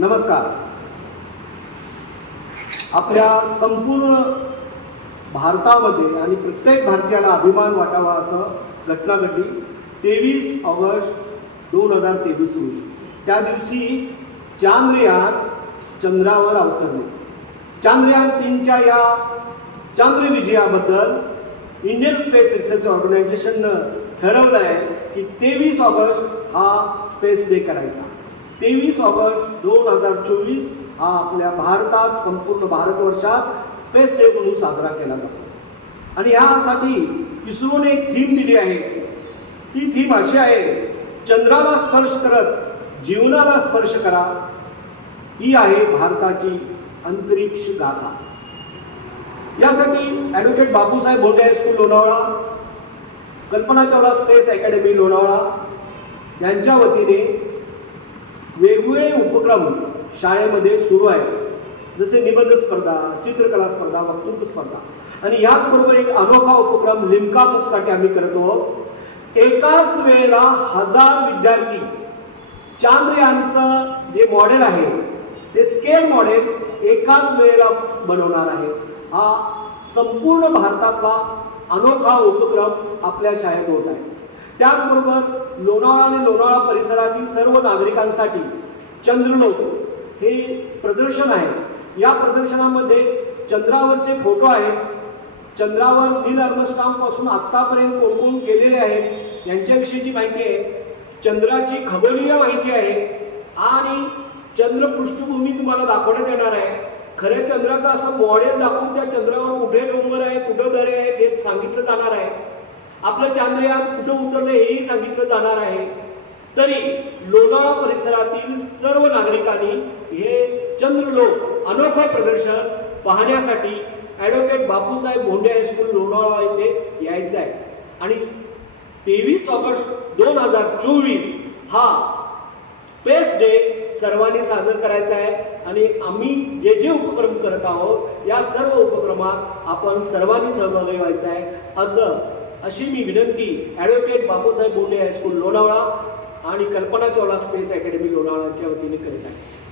नमस्कार. आपल्या संपूर्ण भारतामध्ये आणि प्रत्येक भारतीयाला अभिमान वाटावा असं घटना घडली तेवीस ऑगस्ट दोन हजार तेवीस रोजी. त्या दिवशी चांद्रयान चंद्रावर अवतरले. चांद्रयान तीनच्या या चांद्र विजयाबद्दल इंडियन स्पेस रिसर्च ऑर्गनायझेशननं ठरवलं आहे की तेवीस ऑगस्ट हा स्पेस डे करायचा. तेवीस ऑगस्ट दोन हजार चोवीस हा आपल्या भारतात संपूर्ण भारतवर्षात स्पेस डे म्हणून साजरा केला जातो. आणि ह्यासाठी इस्रोने एक थीम दिली आहे. ती थीम अशी आहे चंद्राला स्पर्श करत जीवनाला स्पर्श करा. ही आहे भारताची अंतरिक्ष गाथा. यासाठी advocate Bapusaheb Bhonde high school Lonavala Kalpana Chawla space academy Lonavala यांच्या वतीने वेगवेगळे उपक्रम शाळेमध्ये सुरू आहेत. जसे निबंध स्पर्धा चित्रकला स्पर्धा वक्तृत्व स्पर्धा. आणि याचबरोबर एक अनोखा उपक्रम लिम्का बुकसाठी आम्ही करतो एकाच वेळेला हजार विद्यार्थी. चांद्रयानचं जे मॉडेल आहे ते स्केल मॉडेल एकाच वेळेला बनवणार आहे. हा संपूर्ण भारतातला अनोखा उपक्रम आपल्या शाळेत होत आहे. त्याचबरोबर लोणावळा आणि लोणावळा परिसरातील सर्व नागरिकांसाठी चंद्रलोक हे प्रदर्शन आहे. या प्रदर्शनामध्ये चंद्रावरचे फोटो आहेत. चंद्रावर नील पासून आत्तापर्यंत कोण कोण गेलेले आहेत यांच्याविषयीची माहिती आहे. चंद्राची खगोलीय माहिती आहे. आणि चंद्र पृष्ठभूमी तुम्हाला दाखवण्यात येणार आहे. खऱ्या चंद्राचं असं मॉडेल दाखवून त्या चंद्रावर कुठे डोंगर आहे कुठं दरे आहेत हे सांगितलं जाणार आहे. आपलं चांद्रयान कुठं उतरलं हेही सांगितलं जाणार आहे. तरी लोणावळा परिसरातील सर्व नागरिकांनी हे चंद्रलोक अनोखं प्रदर्शन पाहण्यासाठी advocate Bapusaheb Bhonde high school Lonavala येथे यायचं आहे. आणि तेवीस ऑगस्ट दोन हजार चोवीस हा स्पेस डे सर्वांनी साजर करायचा आहे. आणि आम्ही जे जे उपक्रम करत आहोत या सर्व उपक्रमात आपण सर्वांनी सहभागी व्हायचं आहे. असं अशी मी विनंती advocate Bapusaheb Bonde high school Lonavala आणि कल्पना चावला स्पेस अकॅडमी लोणावळाच्या वतीने करीत आहे.